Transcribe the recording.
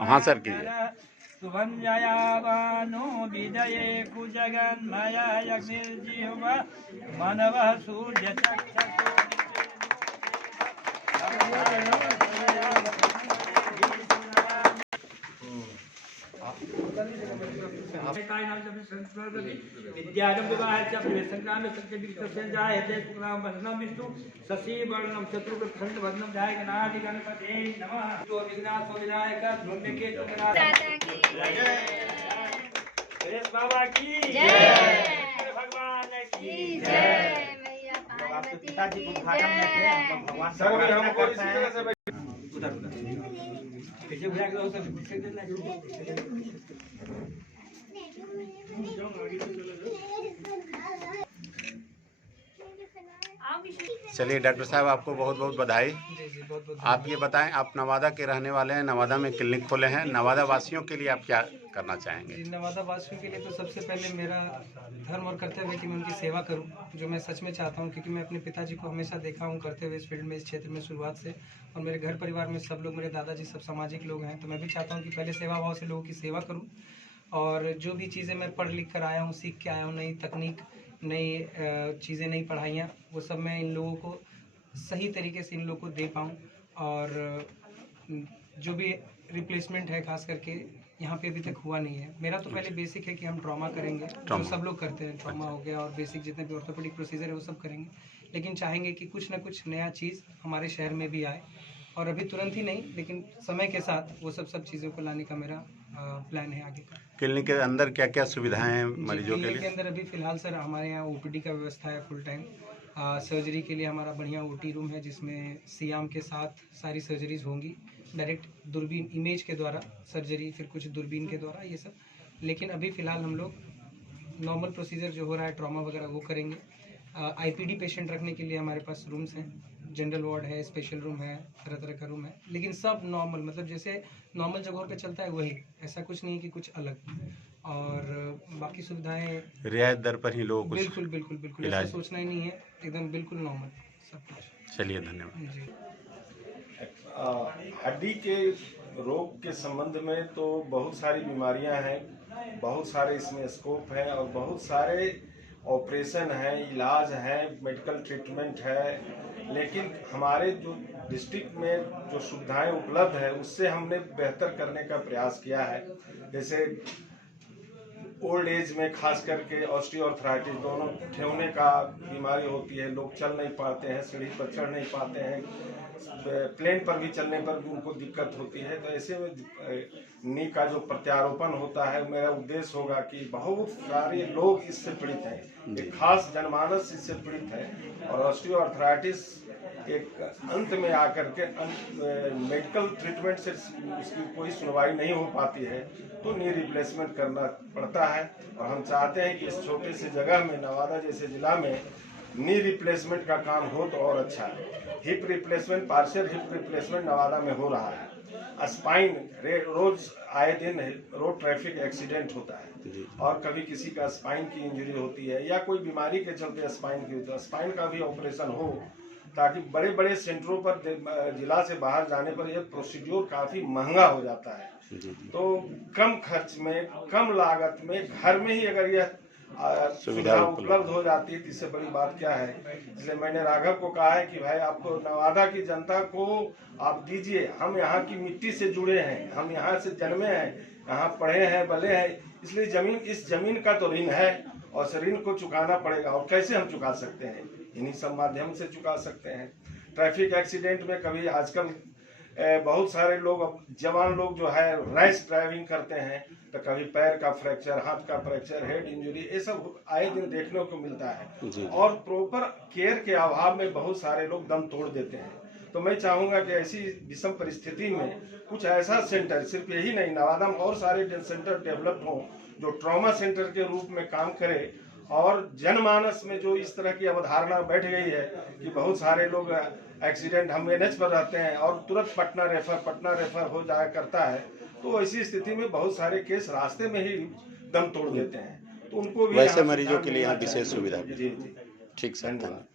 हाँ सर कीजिए। सुभंजयावानो विदये कुजगन्मया यज्ञर्जिह्व मानवः सूर्यचक्षुः विद्यारं विवाहस्य संग्रामे सत्यविष्टस्य जायते सुग्राम वदनं विष्णु शशि वर्णं चतुर्भुजं वदनं जायगणाधि गणपते नमः तो विघ्नाशो विनायक धूमकेतु तुंगनाथ गणेश बाबा की जय, भगवान की जय, मैया पार्वती की जय। भगवान सर हमको इसी तरह से उधर पीछे घुरा के सब पीछे देना। चलिए डॉक्टर साहब, आपको बहुत बहुत बधाई। आप ये बताएं, आप नवादा के रहने वाले हैं, नवादा में क्लिनिक खोले हैं, नवादा वासियों के लिए आप क्या करना चाहेंगे? नवादा वासियों के लिए तो सबसे पहले मेरा धर्म और कर्तव्य है कि मैं उनकी सेवा करूं, जो मैं सच में चाहता हूं, क्योंकि मैं अपने पिताजी को हमेशा देखा हूं करते हुए इस फील्ड में, इस क्षेत्र में शुरुआत से, और मेरे घर परिवार में सब लोग, मेरे दादाजी सब सामाजिक लोग हैं, तो मैं भी चाहता हूँ कि पहले सेवा भाव से लोगों की सेवा करूँ। और जो भी चीज़ें मैं पढ़ लिख कर आया हूँ, सीख के आया हूँ, नई तकनीक, नई चीज़ें, नई पढ़ाइयाँ, वो सब मैं इन लोगों को सही तरीके से इन लोगों को दे पाऊँ। और जो भी रिप्लेसमेंट है खास करके यहाँ पे अभी तक हुआ नहीं है। मेरा तो पहले बेसिक है कि हम ट्रॉमा करेंगे, जो सब लोग करते हैं, ट्रॉमा हो गया और बेसिक जितने भी ऑर्थोपेडिक प्रोसीजर है वो सब करेंगे, लेकिन चाहेंगे कि कुछ ना कुछ नया चीज़ हमारे शहर में भी आए, और अभी तुरंत ही नहीं, लेकिन समय के साथ वो सब चीज़ों को लाने का मेरा प्लान है आगे का। क्लिनिक के अंदर क्या क्या सुविधाएं हैं मरीजों के लिए? क्लिनिक के अंदर अभी फिलहाल सर हमारे यहाँ ओपीडी का व्यवस्था है फुल टाइम। सर्जरी के लिए हमारा बढ़िया ओटी रूम है, जिसमें सियाम के साथ सारी सर्जरीज होंगी, डायरेक्ट दूरबीन इमेज के द्वारा सर्जरी, फिर कुछ दूरबीन के द्वारा ये सब। लेकिन अभी फ़िलहाल हम लोग नॉर्मल प्रोसीजर जो हो रहा है, ट्रॉमा वगैरह, वो करेंगे। आईपीडी पेशेंट रखने के लिए हमारे पास रूम्स हैं, जनरल वार्ड है, स्पेशल रूम है, तरह तरह का रूम है, लेकिन सब नॉर्मल, मतलब जैसे नॉर्मल जगहों पे चलता है वही, ऐसा कुछ नहीं है कि कुछ अलग। और बाकी सुविधाएं रियायत दर पर ही लोगों को बिल्कुल बिल्कुल बिल्कुल ऐसा सोचना ही नहीं है, एकदम बिल्कुल नॉर्मल सब कुछ। चलिए धन्यवाद जी। हड्डी के रोग के संबंध में तो बहुत सारी बीमारियां हैं, बहुत सारे इसमें स्कोप हैं और बहुत सारे ऑपरेशन हैं, इलाज है, मेडिकल ट्रीटमेंट है, लेकिन हमारे जो डिस्ट्रिक्ट में जो सुविधाएं उपलब्ध है उससे हमने बेहतर करने का प्रयास किया है। जैसे ओल्ड एज में खास करके ऑस्टियोआर्थराइटिस, दोनों ठेवने का बीमारी होती है, लोग चल नहीं पाते हैं, सीढ़ी पर चढ़ नहीं पाते हैं, प्लेन पर भी चलने पर भी उनको दिक्कत होती है। तो ऐसे में नी का जो प्रत्यारोपण होता है, मेरा उद्देश्य होगा कि बहुत सारे लोग इससे पीड़ित हैं, एक खास जनमानस इससे पीड़ित है, और ऑस्टियोआर्थराइटिस एक अंत में आकर के मेडिकल ट्रीटमेंट से उसकी कोई सुनवाई नहीं हो पाती है, तो नी रिप्लेसमेंट करना पड़ता है। और हम चाहते हैं कि इस छोटे से जगह में, नवादा जैसे जिला में, नी रिप्लेसमेंट का काम हो तो और अच्छा है। Hip replacement, partial hip replacement Nawada में हो रहा है। स्पाइन, रोज आए दिन रोड ट्रैफिक एक्सीडेंट होता है, और कभी किसी का स्पाइन की इंजरी होती है या कोई बीमारी के चलते स्पाइन की होती है, स्पाइन का भी ऑपरेशन हो, ताकि बड़े बड़े सेंटरों पर जिला से बाहर जाने पर यह प्रोसीड्योर काफ़ी महंगा हो जाता है। तो कम खर्च में, कम लागत में, घर में ही अगर यह सुविधा उपलब्ध हो जाती है तो इससे बड़ी बात क्या है। इसलिए मैंने राघव को कहा है कि भाई आपको, नवादा की जनता को आप दीजिए, हम यहाँ की मिट्टी से जुड़े हैं, हम यहाँ से जन्मे हैं, यहाँ पढ़े हैं, बले हैं, इसलिए इस जमीन का तो ऋण है और उस ऋण को चुकाना पड़ेगा। और कैसे हम चुका सकते हैं? इन्हीं सब माध्यम से चुका सकते हैं। ट्रैफिक एक्सीडेंट में कभी आजकल बहुत सारे लोग, अब जवान लोग जो है रैश ड्राइविंग करते हैं तो कभी पैर का फ्रैक्चर, हाथ का फ्रैक्चर, हेड इंजरी, ये सब आए दिन देखने को मिलता है। और प्रॉपर केयर के अभाव में बहुत सारे लोग दम तोड़ देते हैं। तो मैं चाहूँगा कि ऐसी विषम परिस्थिति में कुछ ऐसा सेंटर, सिर्फ यही नहीं, नवादा में और सारे सेंटर डेवलप हों जो ट्रॉमा सेंटर के रूप में काम करे। और जनमानस में जो इस तरह की अवधारणा बैठ गई है कि बहुत सारे लोग एक्सीडेंट, हम NH पर रहते हैं और तुरंत पटना रेफर हो जाया करता है, तो ऐसी स्थिति में बहुत सारे केस रास्ते में ही दम तोड़ देते हैं। तो उनको भी वैसे मरीजों के लिए यहाँ विशेष सुविधा जी जी ठीक सर, धन्यवाद।